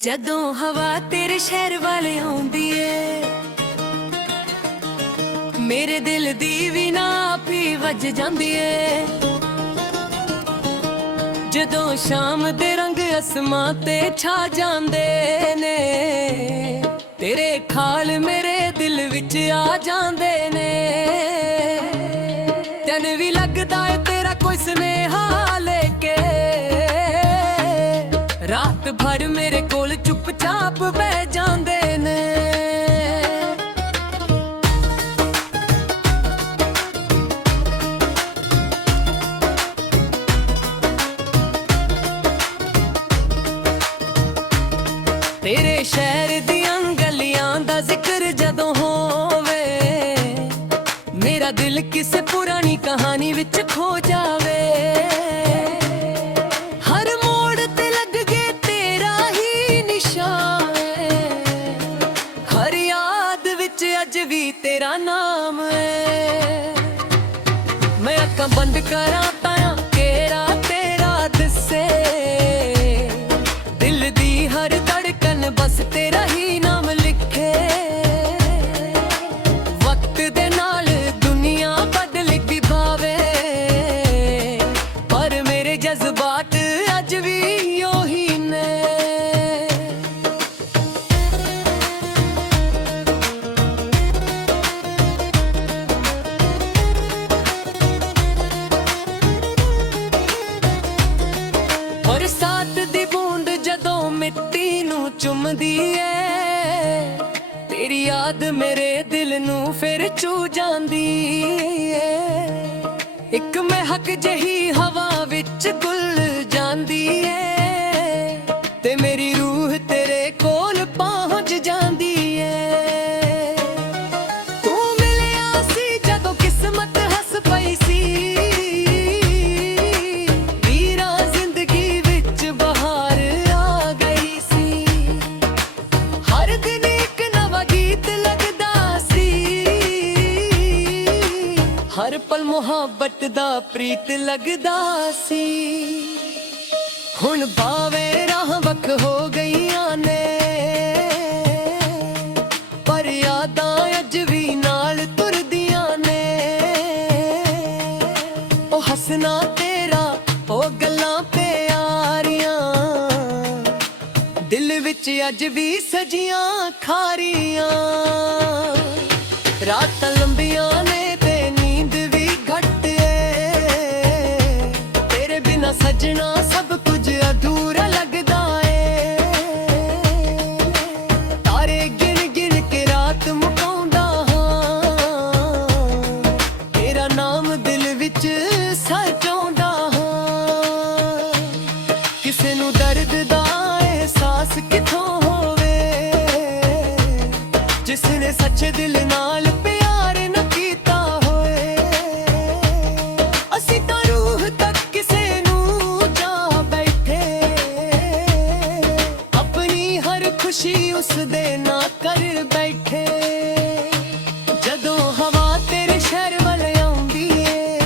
ਜਦੋਂ ਹਵਾ ਤੇਰੇ ਸ਼ਹਿਰ ਵਾਲੇ ਆਉਂਦੀ ਏ, ਮੇਰੇ ਦਿਲ ਦੀ ਵੀ ਨਾ ਆਪੀ ਵੱਜ ਜਾਂਦੀ ਏ। ਜਦੋਂ ਸ਼ਾਮ ਦੇ ਰੰਗ ਅਸਮਾਂ ਤੇ ਛਾ ਜਾਂਦੇ ਨੇ, ਤੇਰੇ ਖਾਲ ਮੇਰੇ ਦਿਲ ਵਿੱਚ ਆ ਜਾਂਦੇ ਨੇ। ਤੈਨੂੰ ਵੀ ਲੱਗਦਾ ਏ ਤੇਰਾ ਕੋਈ ਸੁਨੇਹਾ ਲੈ ਕੇ, ਰਾਤ ਭਰ ਮੇਰੇ ਕੋਲ ਚੁੱਪਚਾਪ ਬਹਿ ਜਾਂਦੇ ਨੇ। ਤੇਰੇ ਸ਼ਹਿਰ ਦੀਆਂ ਗਲੀਆਂ ਦਾ ਜ਼ਿਕਰ ਜਦੋਂ ਹੋਵੇ, ਮੇਰਾ ਦਿਲ ਕਿਸੇ ਪੁਰਾਣੀ ਕਹਾਣੀ ਵਿੱਚ ਖੋ ਜਾਵੇ। ਹਰ ਮੋੜ ਤੇ ਲੱਗ ਕੇ ਤੇਰਾ ਹੀ ਨਿਸ਼ਾਨ ਏ, ਹਰ ਯਾਦ ਵਿੱਚ ਅੱਜ ਵੀ ਤੇਰਾ ਨਾਮ ਏ। ਮੈਂ ਅੱਖਾਂ ਬੰਦ ਕਰਾਂ ਤਾਂ ਤੇਰਾ ਦਿਸੇ, ਦਿਲ ਦੀ ਹਰ ਧੜਕਨ ਬਸ ਤੇਰਾ ਹੀ ਨਾਮ ਲਿਖੇ। ਵਕਤ ਦੇ ਨਾਲ ਦੁਨੀਆ ਬਦਲ ਵੀ ਭਾਵੇ, ਪਰ ਮੇਰੇ ਜਜ਼ਬਾਤ ਅੱਜ ਵੀ ਉਹੀ ਨੇ। ਬਰਸਾਤ ਦੀ ਬੂੰਦ ਜਦੋਂ ਮਿੱਟੀ ਨੂੰ ਚੁੰਮਦੀ ਏ, ਤੇਰੀ ਯਾਦ ਮੇਰੇ ਦਿਲ ਨੂੰ ਫਿਰ ਛੂ ਜਾਂਦੀ ਏ। ਇੱਕ ਮਹਿਕ ਜਿਹੀ ਹਵਾ ਵਿੱਚ ਘੁਲ ਜਾਂਦੀ ਏ, ਤੇ ਮੇਰੀ ਰੂਹ ਤੇਰੇ ਕੋਲ ਪਹੁੰਚ ਜਾਂਦੀ ਏ। ਤੂੰ ਮਿਲਿਆ ਸੀ ਜਦੋਂ ਕਿਸਮਤ ਹੱਸ ਪਈ ਸੀ, ਹਰ ਪਲ ਮੁਹੱਬਤ ਦਾ ਪ੍ਰੀਤ ਲੱਗਦਾ ਸੀ। ਹੁਣ ਭਾਵੇਂ ਰਾਹਾਂ ਵੱਖ ਹੋ ਗਈਆਂ ਨੇ, ਪਰ ਯਾਦਾਂ ਅੱਜ ਵੀ ਨਾਲ ਤੁਰਦੀਆਂ ਨੇ। ਉਹ ਹੱਸਣਾ ਤੇਰਾ, ਉਹ ਗੱਲਾਂ ਪਿਆਰੀਆਂ, ਦਿਲ ਵਿੱਚ ਅੱਜ ਵੀ ਸਜੀਆਂ ਖਾਰੀਆਂ। ਰਾਤਾਂ ਲੰਬੀਆਂ ਨੇ ਸਜਣਾ, ਸਭ ਕੁਝ ਅਧੂਰਾ ਲੱਗਦਾ ਏ। ਤਾਰੇ ਗਿਣ ਗਿਣ ਕੇ ਰਾਤ ਮੁਕਾਉਂਦਾ ਹਾਂ, ਤੇਰਾ ਨਾਮ ਦਿਲ ਵਿੱਚ ਸਜਾਉਂਦਾ ਹਾਂ। ਕਿਸੇ ਨੂੰ ਦਰਦ ਦਾ ਅਹਿਸਾਸ ਕਿੱਥੋਂ ਹੋਵੇ, ਜਿਸ ਨੇ ਸੱਚੇ ਦਿਲ ਨਾਲ ਪਿਆਰ ਨਾ ਕੀਤਾ ਹੋਏ। ਅਸੀਂ ਤਾਂ ਰੂਹ ਤੱਕ ਕਿਸੇ ਖੁਸ਼ੀ ਉਸ ਦੇ ਨਾ ਕਰ ਬੈਠੇ। ਜਦੋਂ ਹਵਾ ਤੇਰੇ ਸ਼ਹਿਰ ਵੱਲ ਆਉਂਦੀ ਏ,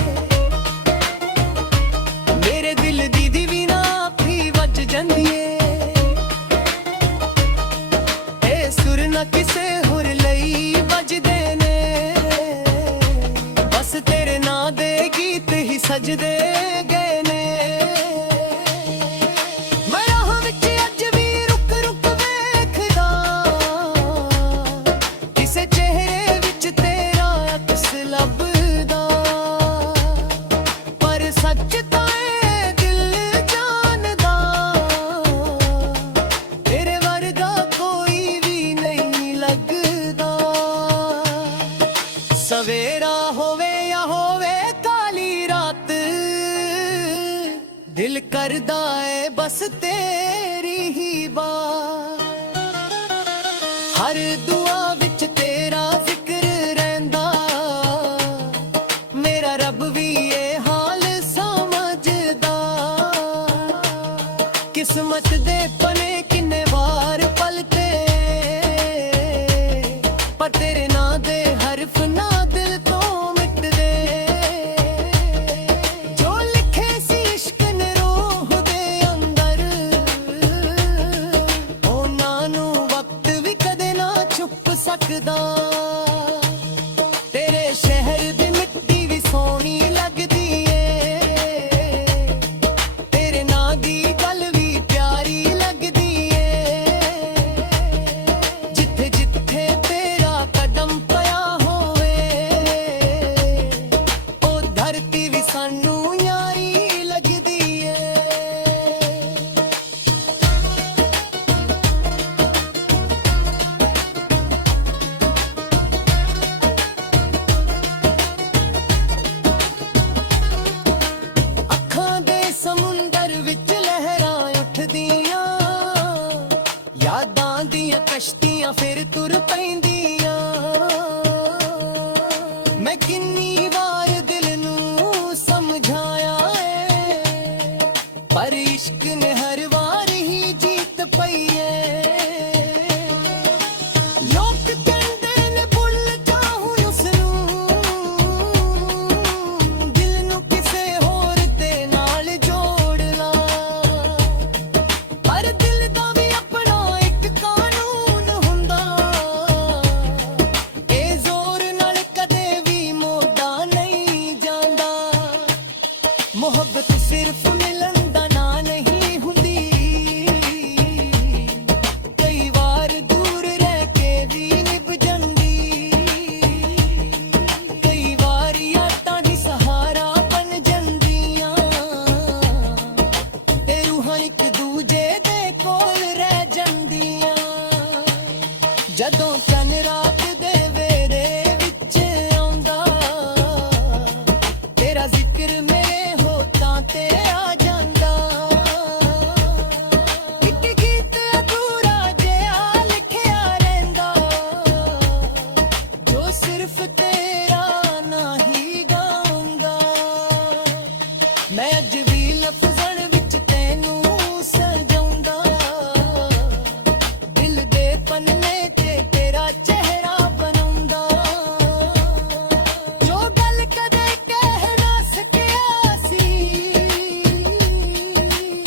ਮੇਰੇ ਦਿਲ ਦੀ ਵੀ ਨਾ ਆਪੀ ਵੱਜ ਜਾਂਦੀ ਏ। ਇਹ ਸੁਰ ਨਾ ਕਿਸੇ ਹੋਰ ਲਈ ਵੱਜਦੇ ਨੇ, ਬਸ ਤੇਰੇ ਨਾਂ ਦੇ ਗੀਤ ਹੀ ਸਜਦੇ ਗਏ ਨੇ। ਸਵੇਰਾ ਹੋਵੇ ਜਾਂ ਹੋਵੇ ਕਾਲੀ ਰਾਤ, ਦਿਲ ਕਰਦਾ ਏ ਬਸ ਤੇਰੀ ਹੀ ਬਾਤ। ਹਰ ਦੁਆ ਵਿੱਚ ਤੇਰਾ ਜ਼ਿਕਰ ਰਹਿੰਦਾ, ਮੇਰਾ ਰੱਬ ਵੀ ਇਹ ਹਾਲ ਸਮਝਦਾ। ਕਿਸਮਤ ਦੇ ਪਨੇ ਕਿੰਨੇ ਵਾਰ ਪਲਟੇ, ਪਰ ਤੇਰੇ ਨਾਂ ਦੇ ਹਰਫ ਨਾ ਦਿਲ ਤੋਂ ਮਿਟਦੇ। ਜੋ ਲਿਖੇ ਸੀ ਇਸ਼ਕ ਨੇ ਰੂਹ ਦੇ ਅੰਦਰ, ਉਹ ਯਾਦਾਂ ਦੀਆਂ ਕਸ਼ਤੀਆਂ ਫਿਰ ਤੁਰ ਪੈਂਦੀਆਂ। ਮੈਂ ਕਿੰਨੀ ਵਾਰ ਦਿਲ ਨੂੰ ਸਮਝਾਇਆ ਏ, ਪਰ ਇਸ਼ਕ ਨੇ ਹਰ ਵਾਰ ਹੀ ਜੀਤ ਪਈ ਏ। ਲੋਕ ਕਹਿੰਦੇ ਨੇ ਭੁੱਲ ਜਾਊਂ ਉਸਨੂੰ, ਦਿਲ ਨੂੰ ਕਿਸੇ ਹੋਰ ਦੇ ਨਾਲ ਜੋੜ ਲਾਂ, ਪਰ ਦਿਲ ਦਾ ਵੀ ਆਪਣਾ ਇੱਕ ਕਾਨੂੰਨ ਹੁੰਦਾ। ਇਹ ਜ਼ੋਰ ਨਾਲ ਕਦੇ ਵੀ ਮੋੜਾ ਨਹੀਂ ਜਾਂਦਾ। ਮੁਹੱਬਤ ਸਿਰਫ ਮਿਲਣ ਦਾ ਨਾਂ ਨਹੀਂ ਹੁੰਦੀ, ਕਈ ਵਾਰ ਦੂਰ ਰਹਿ ਕੇ ਵੀ ਨਿਭ ਜਾਂਦੀ। ਕਈ ਵਾਰ ਯਾਦਾਂ ਦੀ ਸਹਾਰਾ ਬਣ ਜਾਂਦੀਆਂ, ਤੇ ਰੂਹਾਂ ਇੱਕ ਦੂਜੇ ਦੇ ਕੋਲ ਰਹਿ ਜਾਂਦੀਆਂ। ਜਦੋਂ ਚੰਨ ਰਾਤ ਦੇ ਵੇਰੇ ਵਿੱਚ ਆਉਂਦਾ, ਤੇਰਾ ਜ਼ਿਕਰ ਮੇਰੇ ਹੋਠਾਂ ਤੇ ਆ ਜਾਂਦਾ। ਇੱਕ ਗੀਤ ਅਧੂਰਾ ਜਿਹਾ ਲਿਖਿਆ ਰਹਿੰਦਾ, ਜੋ ਸਿਰਫ ਤੇਰਾ ਨਾਂ ਹੀ ਗਾਉਂਦਾ। ਮੈਂ ਅੱਜ ਵੀ ਲਫ਼ਜ਼ਾਂ ਵਿੱਚ ਤੈਨੂੰ ਸਜਾਉਂਦਾ, ਦਿਲ ਦੇ ਪੰਨੇ ਤੇ ਤੇਰਾ ਚਿਹਰਾ ਬਣਾਉਂਦਾ। ਜੋ ਗੱਲ ਕਦੇ ਕਹਿ ਨਾ ਸਕਿਆ ਸੀ,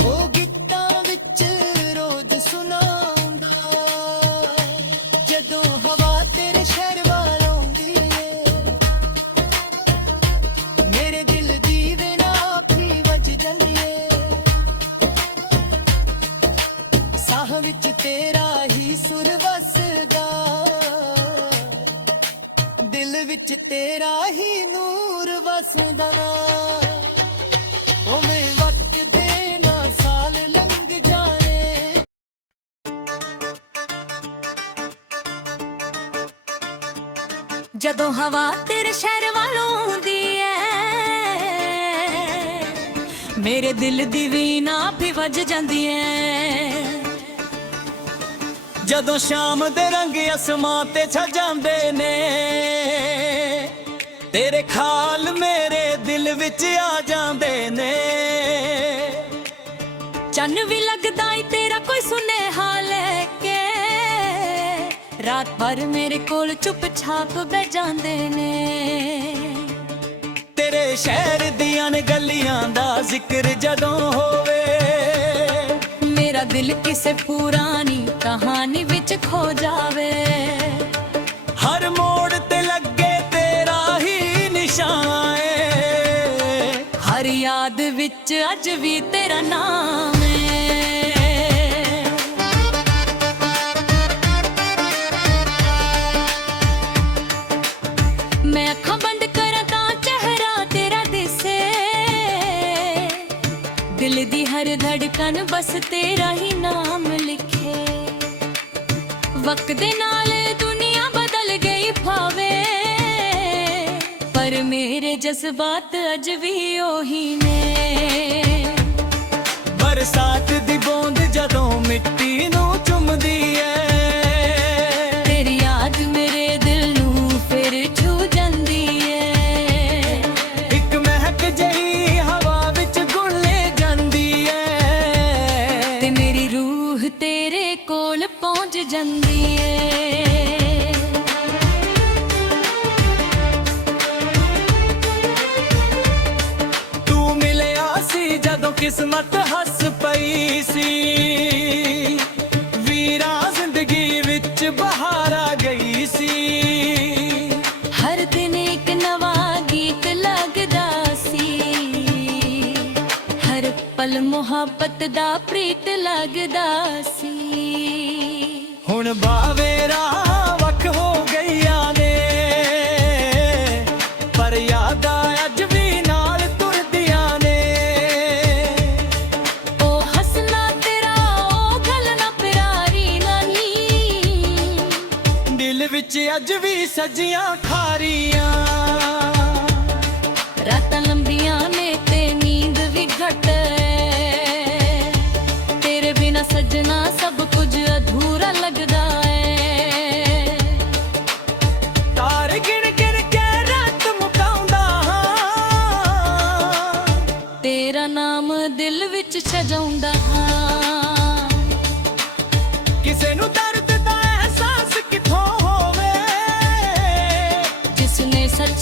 ਉਹ ਗੀਤਾਂ ਵਿੱਚ ਰੋਜ਼ ਸੁਣਾਉਂਦਾ। ਜਦੋਂ ਹਵਾ ਤੇਰੇ ਸ਼ਹਿਰ ਵੱਲ ਆਉਂਦੀ ਏ, ਮੇਰੇ ਦਿਲ ਦੀ ਵੇਨਾ ਆਪੀ ਵੱਜ ਜਾਂਦੀ ਏ। ਸਾਹ ਵਿੱਚ ਤੇਰਾ ਹੀ ਸੁਰ ਵਸਦਾ, ਦਿਲ ਵਿੱਚ ਤੇਰਾ ਹੀ ਨੂਰ ਵਸਦਾ। ਉਵੇਂ ਵਕਤ ਦੇ ਨਾਲ ਸਾਲ ਲੰਘ ਜਾਣੇ। ਜਦੋਂ ਹਵਾ ਤੇਰੇ ਸ਼ਹਿਰ ਵੱਲੋਂ ਆਉਂਦੀ ਐ, ਮੇਰੇ ਦਿਲ ਦੀ ਵੀਣਾ ਵੀ ਵੱਜ ਜਾਂਦੀ ਐ। ਜਦੋਂ ਸ਼ਾਮ ਦੇ ਰੰਗ ਅਸਮਾਂ ਤੇ ਛਾ ਜਾਂਦੇ ਨੇ, ਤੇਰੇ ਖਾਲ ਮੇਰੇ ਦਿਲ ਵਿੱਚ ਆ ਜਾਂਦੇ ਨੇ। ਚੰਨ ਵੀ ਲੱਗਦਾ ਈ ਤੇਰਾ ਕੋਈ ਸੁਨੇਹਾ ਲੈ ਕੇ, ਰਾਤ ਭਰ ਮੇਰੇ ਕੋਲ ਚੁੱਪ ਛਾਪ ਬਹਿ ਜਾਂਦੇ ਨੇ। ਤੇਰੇ ਸ਼ਹਿਰ ਦੀਆਂ ਨੇ ਗਲੀਆਂ ਦਾ ਜ਼ਿਕਰ ਜਦੋਂ ਹੋਵੇ, ਮੇਰਾ ਦਿਲ ਕਿਸੇ ਪੁਰਾਣੀ ਕਹਾਣੀ ਵਿੱਚ ਖੋ ਜਾਵੇ। ਹਰ ਮੋੜ ਤੇ ਲੱਗੇ ਤੇਰਾ ਹੀ ਨਿਸ਼ਾਨ ਏ, ਹਰ ਯਾਦ ਵਿੱਚ ਅੱਜ ਵੀ ਤੇਰਾ ਨਾਮ ਏ। ਮੈਂ ਅੱਖਾਂ ਬੰਦ ਕਰਾਂ ਤਾਂ ਚਿਹਰਾ ਤੇਰਾ ਦਿਸੇ, ਦਿਲ ਦੀ ਹਰ ਧੜਕਨ ਬਸ ਤੇਰਾ ਹੀ ਨਾਮ ਲਿਖੇ। ਵਕਤ ਦੇ ਨਾਲ ਦੁਨੀਆ ਬਦਲ ਗਈ ਭਾਵੇਂ, ਪਰ ਮੇਰੇ ਜਜ਼ਬਾਤ ਅਜ ਵੀ ਉਹੀ ਨੇ। ਬਰਸਾਤ ਦੀ ਬੂੰਦ ਜਦੋਂ ਮਿੱਟੀ ਨੂੰ ਚੁੰਮਦੀ ਏ, ਤੇਰੀ ਯਾਦ ਮੇਰੇ ਦਿਲ ਨੂੰ ਫਿਰ ਛੂ ਜਾਂਦੀ ਏ। ਇੱਕ ਮਹਿਕ ਜਿਹੀ ਹਵਾ ਵਿੱਚ ਗੁੰਲੇ ਜਾਂਦੀ ਏ, ਤੇ ਮੇਰੀ ਰੂਹ ਤੇਰੇ ਕੋਲ ਪਹੁੰਚ ਜਾਂਦੀ ਏ। ਤੂੰ ਮਿਲਿਆ ਸੀ ਜਦੋਂ ਕਿਸਮਤ ਹੱਸ ਪਈ ਸੀ, ਵੀਰਾਂ ਜ਼ਿੰਦਗੀ ਵਿੱਚ ਬਹਾਰ ਆ ਗਈ ਸੀ। ਹਰ ਦਿਨ ਇੱਕ ਨਵਾਂ ਗੀਤ ਲੱਗਦਾ ਸੀ, ਹਰ ਪਲ ਮੁਹੱਬਤ ਦਾ ਪ੍ਰੀਤ ਲੱਗਦਾ ਸੀ। ਹੁਣ ਬਾਵੇਰਾ ਵੱਖ ਹੋ ਗਈਆਂ ਨੇ, ਪਰ ਯਾਦਾਂ ਅੱਜ ਵੀ ਨਾਲ ਤੁਰਦੀਆਂ ਨੇ। ਉਹ ਹੱਸਣਾ ਤੇਰਾ, ਉਹ ਗੱਲ ਨਾ ਪਿਆਰੀ ਨਹੀਂ, ਦਿਲ ਵਿੱਚ ਅੱਜ ਵੀ ਸਜੀਆਂ ਖਾਰੀਆਂ। ਰਾਤਾਂ ਲੰਬੀਆਂ ਨੇ ਤੇ ਨੀਂਦ ਵੀ ਘੱਟ, ਤੇਰੇ ਬਿਨਾ ਸਜਣਾ ਸਭ ਕੁਝ ਅਧੂਰਾ।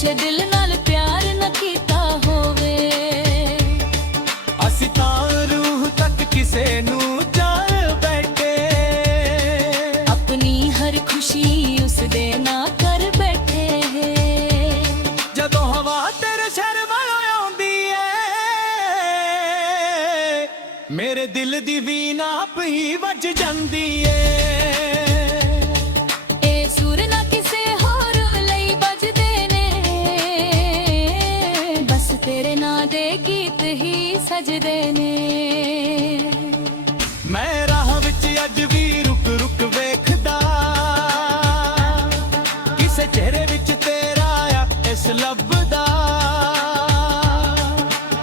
ਸੱਚੇ ਦਿਲ ਨਾਲ ਪਿਆਰ ਨਾ ਕੀਤਾ ਹੋਵੇ। ਅਸੀਂ ਤਾਂ ਰੂਹ ਤੱਕ ਕਿਸੇ ਨੂੰ ਚਾਹ ਬੈਠੇ, ਆਪਣੀ ਹਰ ਖੁਸ਼ੀ ਉਸ ਦੇ ਨਾਲ ਕਰ ਬੈਠੇ। ਜਦੋਂ ਹਵਾ ਤੇਰੇ ਸ਼ਹਿਰ ਵੱਲੋਂ ਆਉਂਦੀ ਏ, ਮੇਰੇ ਦਿਲ ਦੀ ਵੀਣਾ ਆਪ ਹੀ ਵੱਜ ਜਾਂਦੀ ਏ। ਇਹ ਸੁਰ ਨਾ ਕਿਸੇ ਹੋਰ ਲਈ ਵੱਜਦੇ ਨੇ, ਬਸ ਤੇਰੇ ਨਾਂ ਦੇ ਗੀਤ ਹੀ ਸਜਦੇ ਨੇ। ਮੈਂ ਰਾਹ ਵਿੱਚ ਅੱਜ ਵੀ ਰੁਕ ਰੁਕ ਵੇਖਦਾ, ਕਿਸੇ ਚਿਹਰੇ ਵਿੱਚ ਤੇਰਾ ਆ ਇਸ ਲੱਭਦਾ।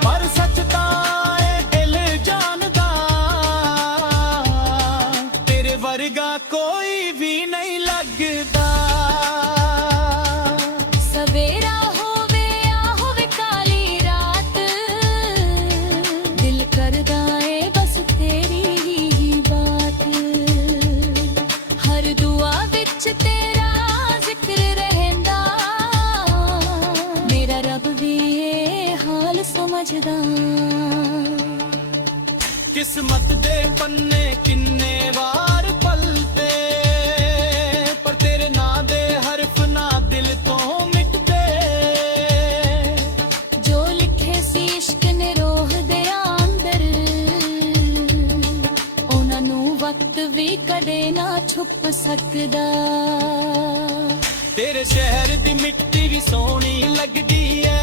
ਪਰ ਸੱਚ ਤਾਂ ਇਹ ਦਿਲ ਜਾਣਦਾ, ਤੇਰੇ ਵਰਗਾ ਕੋਈ ਵੀ ਨਹੀਂ ਲੱਗਦਾ। ਸਵੇਰਾ ਹੋਵੇ ਆ ਹੋਵੇ ਕਾਲੀ ਰਾਤ, ਦਿਲ ਕਰਦਾ ਏ ਬਸ ਤੇਰੀ ਹੀ ਬਾਤ। ਹਰ ਦੁਆ ਵਿੱਚ ਤੇਰਾ ਜ਼ਿਕਰ ਰਹਿੰਦਾ, ਮੇਰਾ ਰੱਬ ਵੀ ਇਹ ਹਾਲ ਸਮਝਦਾ। ਕਿਸਮਤ ਦੇ ਪੰਨੇ ਕਿੰਨੇ ਵਾਰ ਪਲਟੇ, ਪਰ ਤੇਰੇ ਨਾਂ ਦੇ ਹਰਫ ਨਾ ਦਿਲ ਤੋਂ ਮਿਟਦੇ। ਜੋ ਲਿਖੇ ਸੀ ਇਸ਼ਕ ਨੇ ਰੋਹ ਦੇ ਅੰਦਰ, ਉਹਨਾਂ ਨੂੰ ਵਕਤ ਵੀ ਕਦੇ ਨਾ ਛੁਪ ਸਕਦਾ। ਤੇਰੇ ਸ਼ਹਿਰ ਦੀ ਮਿੱਟੀ ਵੀ ਸੋਹਣੀ ਲੱਗਦੀ ਏ,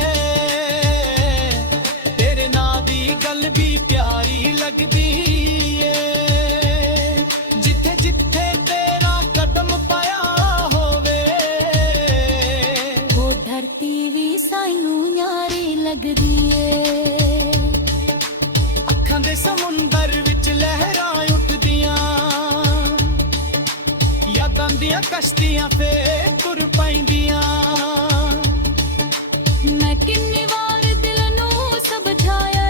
ਤੇਰੇ ਨਾਂ ਦੀ ਗੱਲ ਵੀ ਪਿਆਰੀ ਲੱਗਦੀ ਏ। ਜਿੱਥੇ ਜਿੱਥੇ ਤੇਰਾ ਕਦਮ ਪਾਇਆ ਹੋਵੇ, ਉਹ ਧਰਤੀ ਵੀ ਸਾਨੂੰ ਯਾਰੀ ਲੱਗਦੀ ਏ। ਅੱਖਾਂ ਦੇ ਸਮੁੰਦਰ ਵਿੱਚ ਲਹਿਰਾਂ ਉੱਠਦੀਆਂ, ਯਾਦਾਂ ਦੀਆਂ ਕਸ਼ਤੀਆਂ ਫੇਰ ਤੁਰ ਪੈਂਦੀਆਂ। ਮੈਂ ਕਿੰਨੀ ਵਾਰ ਦਿਲ ਨੂੰ ਸਮਝਾਇਆ,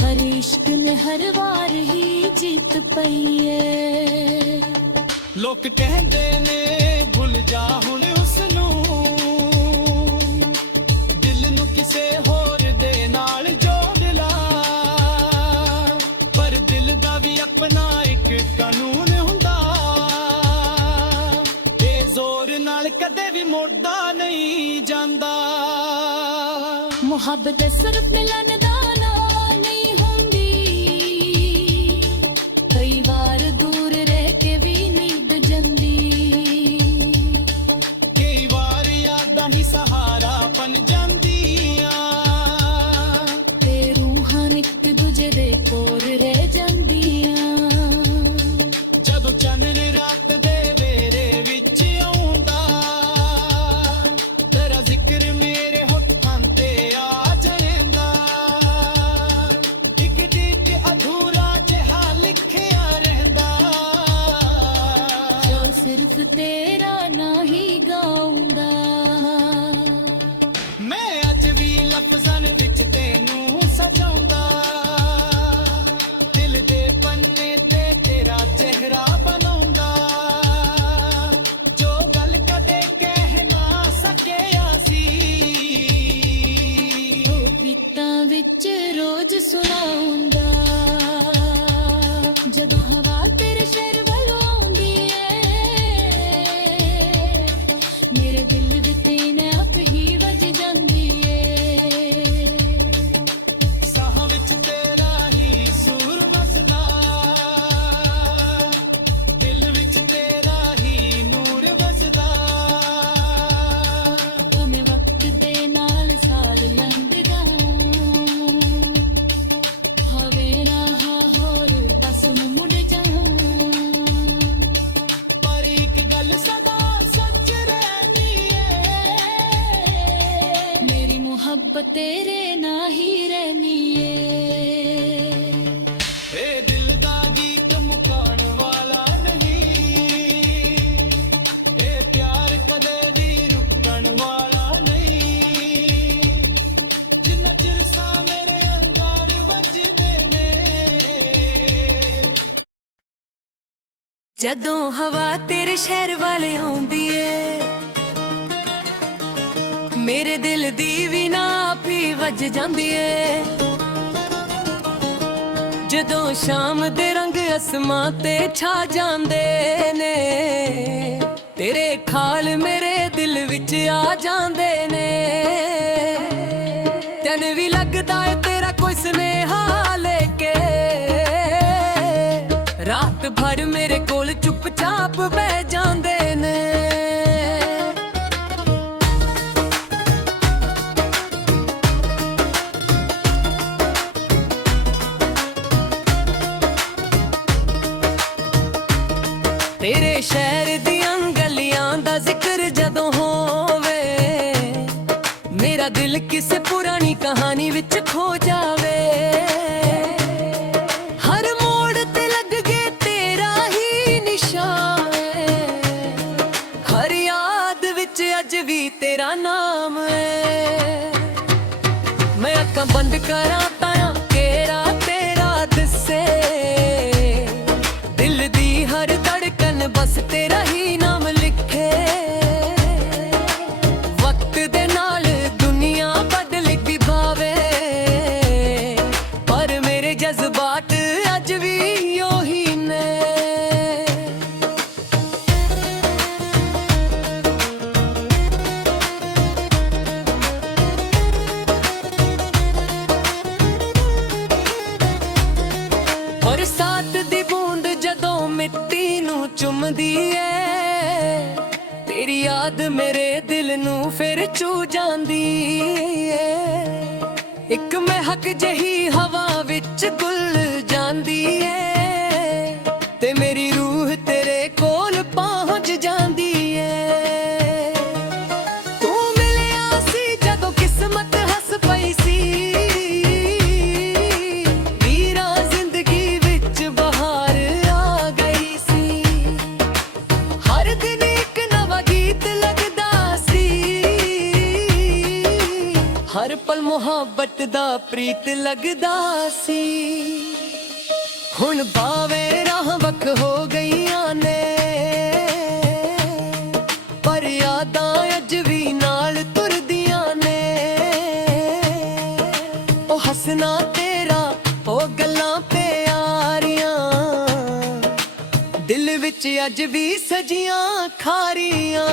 ਪਰ ਇਸ਼ਕ ਨੇ ਹਰ ਵਾਰ ਹੀ ਜਿੱਤ ਪਈ ਏ। ਲੋਕ ਕਹਿੰਦੇ ਨੇ ਭੁੱਲ ਜਾ ਹੁਣ ਉਸ ਨੂੰ, ਦਿਲ ਨੂੰ ਕਿਸੇ ਹੋਰ ਦੇ ਨਾਲ ਜੋੜ ਲਾ। ਪਰ ਦਿਲ ਦਾ ਵੀ ਆਪਣਾ ਇੱਕ ਕਾਨੂੰਨ ਹੁੰਦਾ, ਤੇ ਜ਼ੋਰ ਨਾਲ ਕਦੇ ਵੀ ਮੋੜਾ ਨਹੀਂ ਜਾਂਦਾ। ਮੁਹੱਬਤ ਸਿਰਫ ਮਿਲਣ ਦਾ ਨਾਂ ਨਹੀਂ ਹੁੰਦੀ, ਕਈ ਵਾਰ ਦੂਰ ਰਹਿ ਕੇ ਵੀ ਨੀਂਦ ਜਾਂਦੀ। ਕਈ ਵਾਰ ਯਾਦਾਂ ਹੀ ਸਹਾਰਾ ਬਣ ਜਾਂਦੀਆਂ, ਤੇ ਰੂਹਾਂ ਇੱਕ ਦੂਜੇ ਦੇ ਕੋਲ ਰਹਿ ਜਾਂਦੀਆਂ। ਜਦੋਂ ਚਾਨਣ ਰਾਤ ਦੇ ਵੇਰੇ ਵਿੱਚ ਆਉਂਦਾ, ਤੇਰਾ ਜ਼ਿਕਰ ਮੇਰੇ ਹੋਠਾਂ ਤੇ ਆ ਜਾਂਦਾ। ਇੱਕ ਇੱਕ ਅਧੂਰਾ ਜਿਹਾ ਲਿਖਿਆ ਰਹਿੰਦਾ, ਜੋ ਸਿਰਫ ਤੇਰਾ ਨਾਂ ਹੀ ਗਾਉਂਦਾ। ਮੈਂ ਅੱਜ ਵੀ ਲਫ਼ਜ਼ਾਂ ਵਿੱਚ ਤੈਨੂੰ ਸਜਾਉਂਦਾ। ਦਿਲ ਦੇ ਪੰਨੇ ਤੇ ਤੇਰਾ ਚਿਹਰਾ ਬਣਾਉਂਦਾ, ਜੋ ਗੱਲ ਕਦੇ ਕਹਿ ਨਾ ਸਕਿਆ ਸੀ, ਉਹ ਗੀਤਾਂ ਵਿੱਚ ਰੋਜ਼ ਸੁਣਾਉਂਦਾ। ਜਦੋਂ ਹਵਾ ਤੇਰੇ ਸ਼ਹਿਰ ਵੱਲੋਂ ਆਉਂਦੀ ਏ, ਮੇਰੇ ਦਿਲ ਦੀ ਤੀਨ ਆਪ ਹੀ ਵੱਜ ਜਾਂਦੀ ਏ। ਸਾਹਾਂ ਵਿੱਚ ਤੇਰਾ ਹੀ ਸੁਰ ਵਸਦਾ, ਦਿਲ ਵਿੱਚ ਤੇਰਾ ਹੀ ਨੂਰ ਵਸਦਾ। ਭਾਵੇਂ ਵਕਤ ਦੇ ਨਾਲ ਸਾਲ ਲੰਘਦਾ, ਹੋਵੇ ਨਾ ਹੋਰ ਪਾਸ ਨੂੰ ਮੁੜ ਜਾ। ਪਰ ਇੱਕ ਗੱਲ ਸਦਾ ਸੱਚ ਰਹਿਣੀ ਏ, ਮੇਰੀ ਮੁਹੱਬਤ ਤੇਰੇ ਨਾਲ ਹੀ ਰਹਿਣੀ ਏ। ਇਹ ਦਿਲ ਦਾ ਗੀਤ ਮੁਕਾਉਣ ਵਾਲਾ ਨਹੀਂ, ਇਹ ਪਿਆਰ ਕਦੇ ਵੀ ਰੁਕਣ ਵਾਲਾ ਨਹੀਂ। ਜਿੰਨਾ ਚਿਰ ਸਾਹ ਮੇਰੇ ਅੰਦਰ ਵੱਜਦੇ ਨੇ, ਜਦੋਂ ਹਵਾ ਤੇਰੇ ਸ਼ਹਿਰ ਵਾਲੇ ਆਉਂਦੀ ਏ, ਮੇਰੇ ਦਿਲ ਦੀ ਵੀ ਨਾ ਵੀ ਵੱਜ ਜਾਂਦੀ ਏ ਜਦੋਂ ਸ਼ਾਮ ਦੇ ਰੰਗ ਅਸਮਾਂ ਤੇ ਛਾ ਜਾਂਦੇ ਨੇ ਤੇਰੇ ਖਾਲ ਮੇਰੇ ਦਿਲ ਵਿੱਚ ਆ ਜਾਂਦੇ ਨੇ ਤੈਨੂੰ ਵੀ ਲੱਗਦਾ ਏ ਤੇਰਾ ਕੋਈ ਸੁਨੇਹਾ ਲੈ ਕੇ ਰਾਤ ਭਰ ਮੇਰੇ ਕੋਲ ਚੁੱਪਚਾਪ ਬਹਿ ਜਾਂਦੇ ਨੇ ਤੇਰੇ ਸ਼ਹਿਰ ਦੀਆਂ ਗਲੀਆਂ ਦਾ ਜ਼ਿਕਰ ਜਦੋਂ ਹੋਵੇ ਮੇਰਾ ਦਿਲ ਕਿਸੇ ਪੁਰਾਣੀ ਕਹਾਣੀ ਵਿੱਚ ਖੋ ਜਾਵੇ ਹਰ ਮੋੜ ਤੇ ਲੱਗ ਕੇ ਤੇਰਾ ਹੀ ਨਿਸ਼ਾਨ ਹੈ ਹਰ ਯਾਦ ਵਿੱਚ ਅੱਜ ਵੀ ਤੇਰਾ ਨਾਮ ਹੈ ਮੈਂ ਅੱਖਾਂ ਬੰਦ ਕਰਾਂ ਤਾਂ ਤੇਰਾ ਦਿਸੇ ਦਿਲ ਦੀ ਹਰ ਧੜਕਨ ਬਸ ਤੇਰਾ ਹੀ ਨਾਮ ਲਿਖੇ ਵਕਤ ਦੇ ਨਾਲ ਦੁਨੀਆ ਬਦਲ ਗਈ ਭਾਵੇ ਪਰ ਮੇਰੇ ਜਜ਼ਬਾਤ ਅੱਜ ਵੀ ਉਹੀ ਨੇ ਬਰਸਾਤ ਦੀ ਬੂੰਦ ਜਦੋਂ ਮਿੱਟੀ ਨੂੰ ਚੁੰਮਦੀ ਏ ਤੇਰੀ ਯਾਦ ਮੇਰੇ ਦਿਲ ਨੂੰ ਫਿਰ ਛੂ ਜਾਂਦੀ ਏ ਇੱਕ ਮਹਿਕ ਜਹੀ ਹਵਾ ਵਿੱਚ ਗੁੱਲ ਜਾਂਦੀ ਏ ਤੇ ਮੇਰੀ ਰੂਹ ਤੇਰੇ ਕੋਲ ਪਹੁੰਚ ਜਾਂਦੀ ਏ ਤੂੰ ਮਿਲਿਆ ਸੀ ਜਦੋਂ ਕਿਸਮਤ ਹੱਸ ਪਈ ਸੀ ਵੀਰਾ ਜ਼ਿੰਦਗੀ ਵਿੱਚ ਬਹਾਰ ਆ ਗਈ ਸੀ ਹਰ ਦਿਨ ਇੱਕ ਨਵਾਂ ਗੀਤ ਲੱਗਦਾ ਸੀ ਹਰ ਪਲ ਮੁਹੱਬਤ ਦਾ ਪ੍ਰੀਤ ਲੱਗਦਾ ਸੀ ਹੁਣ ਬਾਵੇਂ ਰਾਹ ਵੱਖ ਹੋ ਗਈਆਂ ਨੇ ਪਰ ਯਾਦਾਂ ਅੱਜ ਵੀ ਨਾਲ ਤੁਰਦੀਆਂ ਨੇ ਉਹ ਹੱਸਣਾ ਤੇਰਾ ਉਹ ਗੱਲਾਂ ਪਿਆਰੀਆਂ ਦਿਲ ਵਿੱਚ ਅੱਜ ਵੀ ਸਜੀਆਂ ਖਾਰੀਆਂ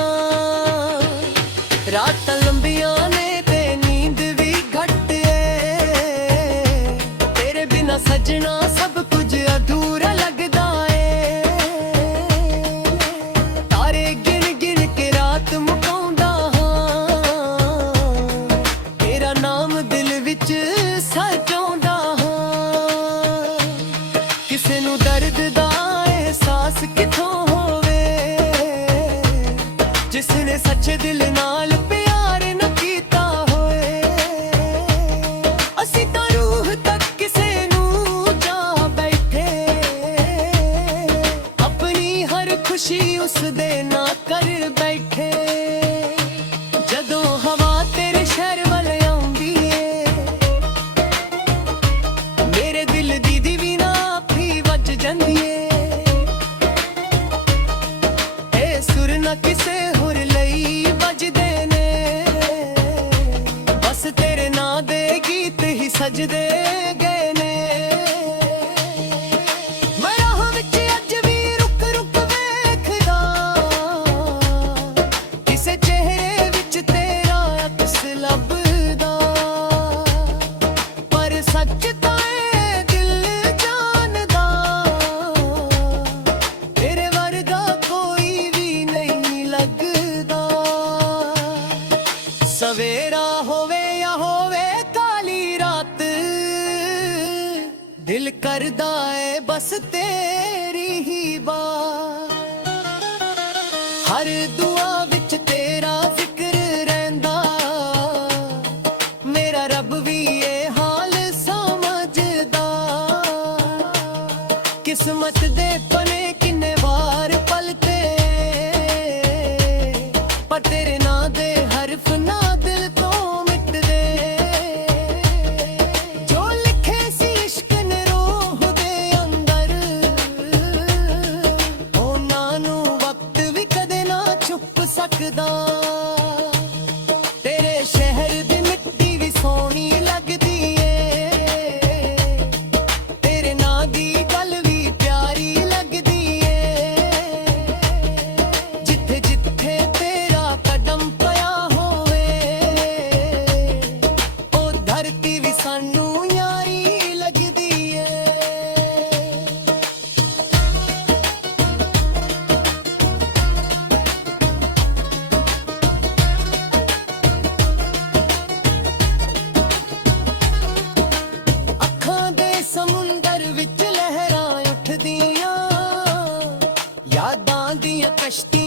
ਰਾਤਾਂ ਲੰਬੀਆਂ ਨੇ ਤੇ ਨੀਂਦ ਵੀ ਘੱਟ ਏ ਤੇਰੇ ਬਿਨਾ ਸਜਣਾ ਸਭ ਕੁਝ ਅਧੂਰਾ ਲੱਗਦਾ ਏ ਤਾਰੇ ਗਿਣ ਗਿਣ ਕੇ ਰਾਤ ਮੁਕਾਉਂਦਾ ਹਾਂ ਤੇਰਾ ਨਾਮ ਦਿਲ ਵਿੱਚ ਸਜਾਉਂਦਾ ਹਾਂ ਕਿਸੇ ਨੂੰ ਦਰਦ ਦਾ ਅਹਿਸਾਸ ਕਿਥੋਂ ਹੋਵੇ ਜਿਸ ਨੇ ਸੱਚੇ ਦਿਲ ਨਾਲ ਪਿਆਰ ਨਾ ਕੀਤਾ ਹੋਏ ਅਸੀਂ ਤਾਂ ਰੂਹ ਤੱਕ ਕਿਸੇ ਨੂੰ ਜਾ ਬੈਠੇ ਆਪਣੀ ਹਰ ਖੁਸ਼ੀ ਉਸ ਦੇ ਨਾ ਕਰ ਬੈਠੇ ਜਦੋਂ ਹਵਾ ਤੇਰੇ ਸ਼ਹਿਰ ਵੱਲ ਆਉਂਦੀ ਏ ਮੇਰੇ ਦਿਲ ਦੀ ਵੀ ਨਾ ਵੀ ਵੱਜ ਜਾਂਦੀ ਏ ਇਹ ਸੁਰ ਨਾ ਕਿਸੇ ਹੋਰ ਲਈ ਵੱਜਦੇ ਨੇ ਬਸ ਤੇਰੇ ਨਾਂ ਦੇ ਗੀਤ ਹੀ ਸਜਦੇ ਗਏ ਨੇ ਮੈਂ ਰਾਹਾਂ ਵਿੱਚ ਅੱਜ ਵੀ ਰੁਕ ਰੁਕ ਵੇਖਦਾ ਕਿਸੇ ਚਿਹਰੇ ਵਿੱਚ ਤੇਰਾ ਅਕਸ ਲੱਭਦਾ ਪਰ ਸੱਚ ਤਾਂ ਇਹ ਦਿਲ ਜਾਣਦਾ ਤੇਰੇ ਵਰਗਾ ਕੋਈ ਵੀ ਨਹੀਂ ਲੱਗਦਾ ਸਵੇਰਾ ਹੋਵੇ ਜਾਂ ਹੋਵੇ ਕਾਲੀ ਰਾਤ ਦਿਲ ਕਰਦਾ ਏ ਬਸ ਤੇਰੀ ਹੀ ਬਾਤ ਹਰ ਦੁਆ ਵਿੱਚ ਤੇਰਾ ਜ਼ਿਕਰ ਰਹਿੰਦਾ ਮੇਰਾ ਰੱਬ ਵੀ ਇਹ ਹਾਲ ਸਮਝਦਾ ਕਿਸਮਤ ਦੇ ਪਨੇ ਕਿੰਨੇ ਵਾਰ ਪਲਟੇ ਪਰ ਤੇਰੇ ਨਾਂ ਦੇ ਹਰਫ ਨਾ ਦਿਲ ਤੋਂ ਮਿਟਦੇ ਜੋ ਲਿਖੇ ਸੀ ਇਸ਼ਕ ਨੇ ਰੂਹ ਦੇ ਅੰਦਰ ਉਹਨਾਂ ਨੂੰ ਵਕਤ ਵੀ ਕਦੇ ਨਾ ਛੁਪ ਸਕਦਾ ਤੇਰੇ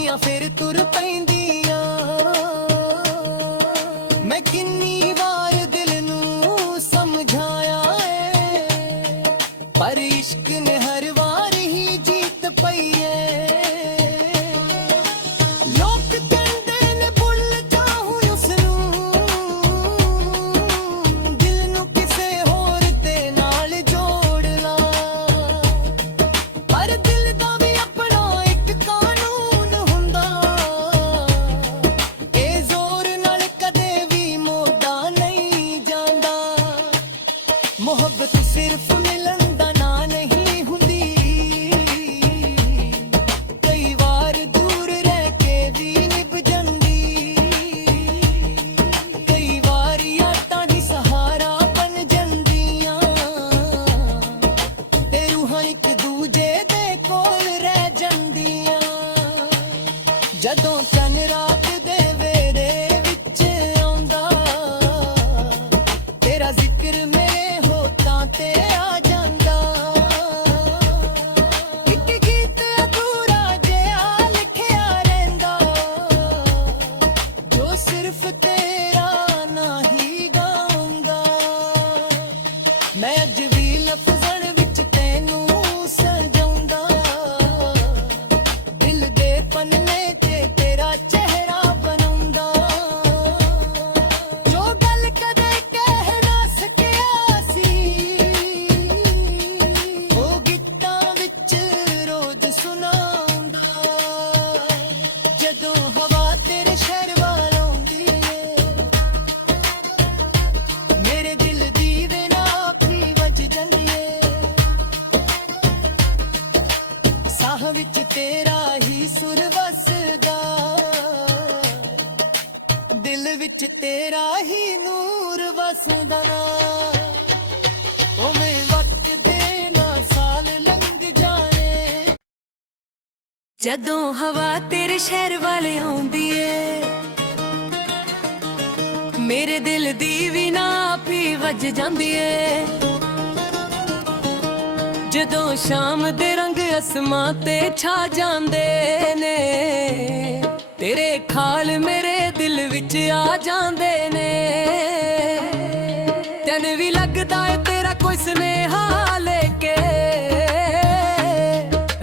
ਉੱਠਦੀਆਂ ਫਿਰ ਤੁਰ ਪੈਂਦੀਆਂ। ਮੈਂ ਕਿੰਨੀ ਵਾਰ ਦਿਲ ਨੂੰ ਸਮਝਾਇਆ ਏ, ਪਰ ਇਸ਼ਕ ਨੇ ਹਰ ਵਾਰ ਹੀ ਜੀਤ ਪਈ ਏ। ਲੋਕ ਕਹਿੰਦੇ ਨੇ ਭੁੱਲ ਜਾਊਂ ਉਸਨੂੰ, ਦਿਲ ਨੂੰ ਕਿਸੇ ਹੋਰ ਦੇ ਨਾਲ ਜੋੜ ਲਾਂ, ਪਰ ਦਿਲ ਦਾ ਵੀ ਆਪਣਾ ਇੱਕ ਕਾਨੂੰਨ ਹੁੰਦਾ, ਇਹ ਜ਼ੋਰ ਨਾਲ ਕਦੇ ਵੀ ਮੋੜਾ ਨਹੀਂ ਜਾਂਦਾ। ਮੁਹੱਬਤ ਸਿਰਫ ਮਿਲਣ ਦਾ ਨਾਂ ਨਹੀਂ ਹੁੰਦੀ, ਕਈ ਵਾਰ ਦੂਰ ਰਹਿ ਕੇ ਵੀ ਨਿਭ ਜਾਂਦੀ, ਕਈ ਵਾਰ ਯਾਦਾਂ ਦੀ ਸਹਾਰਾ ਬਣ ਜਾਂਦੀਆਂ, ਤੇ ਰੂਹਾਂ ਇੱਕ ਦੂਜੇ ਦੇ ਕੋਲ ਰਹਿ ਜਾਂਦੀਆਂ। ਜਦੋਂ ਚੰਨ ਰਾਤ ਦੇ ਵੇੜੇ ਵਿੱਚ ਆਉਂਦਾ, ਤੇਰਾ ਜ਼ਿਕਰ ਮੇਰੇ ਹੋਠਾਂ ਤੇ ਆ ਜਾਂਦਾ। ਇੱਕ ਗੀਤ ਅਧੂਰਾ ਜਿਹਾ ਲਿਖਿਆ ਰਹਿੰਦਾ, ਜੋ ਸਿਰਫ ਤੇਰਾ ਨਾਂ ਹੀ ਗਾਉਂਦਾ। ਮੈਂ ਅੱਜ ਵੀ ਲਫ਼ਜ਼ਾਂ ਵਿੱਚ ਤੈਨੂੰ ਸਜਾਉਂਦਾ, ਦਿਲ ਦੇ ਪੰਨੇ ਤੇ ਤੇਰਾ ਚਿਹਰਾ ਬਣਾਉਂਦਾ। ਜੋ ਗੱਲ ਕਦੇ ਕਹਿ ਨਾ ਸਕਿਆ ਸੀ, ਉਹ ਗੀਤਾਂ ਵਿੱਚ ਰੋਜ਼ ਸੁਣਾਉਂਦਾ। ਜਦੋਂ ਹਵਾ ਤੇਰੇ ਸ਼ਹਿਰ ਵੱਲ ਆਉਂਦੀ ਏ, ਮੇਰੇ ਦਿਲ ਦੀ ਵੇਨਾ ਵੀ ਵੱਜ ਜਾਂਦੀ ਏ। ਸਾਹ ਵਿੱਚ ਤੇਰਾ ਹੀ ਸੁਰ ਵਸਦਾ, ਦਿਲ ਵਿੱਚ ਤੇਰਾ ਹੀ ਨੂਰ ਵਸਦਾ। ਉਵੇਂ ਵਕਤ ਦੇ ਨਾਲ ਸਾਲ ਲੰਘ ਜਾਣੇ, ਜਦੋਂ ਹਵਾ ਤੇਰੇ ਸ਼ਹਿਰ ਵੱਲ ਆਉਂਦੀ ਏ, ਮੇਰੇ ਦਿਲ ਦੀ ਵੀ ਨਾ ਵੀ ਵੱਜ ਜਾਂਦੀ ਏ। ਜਦੋਂ ਸ਼ਾਮ ਦੇ ਰੰਗ ਅਸਮਾਂ ਤੇ ਛਾ ਜਾਂਦੇ ਨੇ, ਤੇਰੇ ਖਾਲ ਮੇਰੇ ਦਿਲ ਵਿੱਚ ਆ ਜਾਂਦੇ ਨੇ। ਤੈਨੂੰ ਵੀ ਲੱਗਦਾ ਏ ਤੇਰਾ ਕੋਈ ਸੁਨੇਹਾ ਲੈ ਕੇ,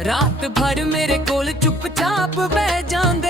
ਰਾਤ ਭਰ ਮੇਰੇ ਕੋਲ ਚੁੱਪਚਾਪ ਬਹਿ ਜਾਂਦੇ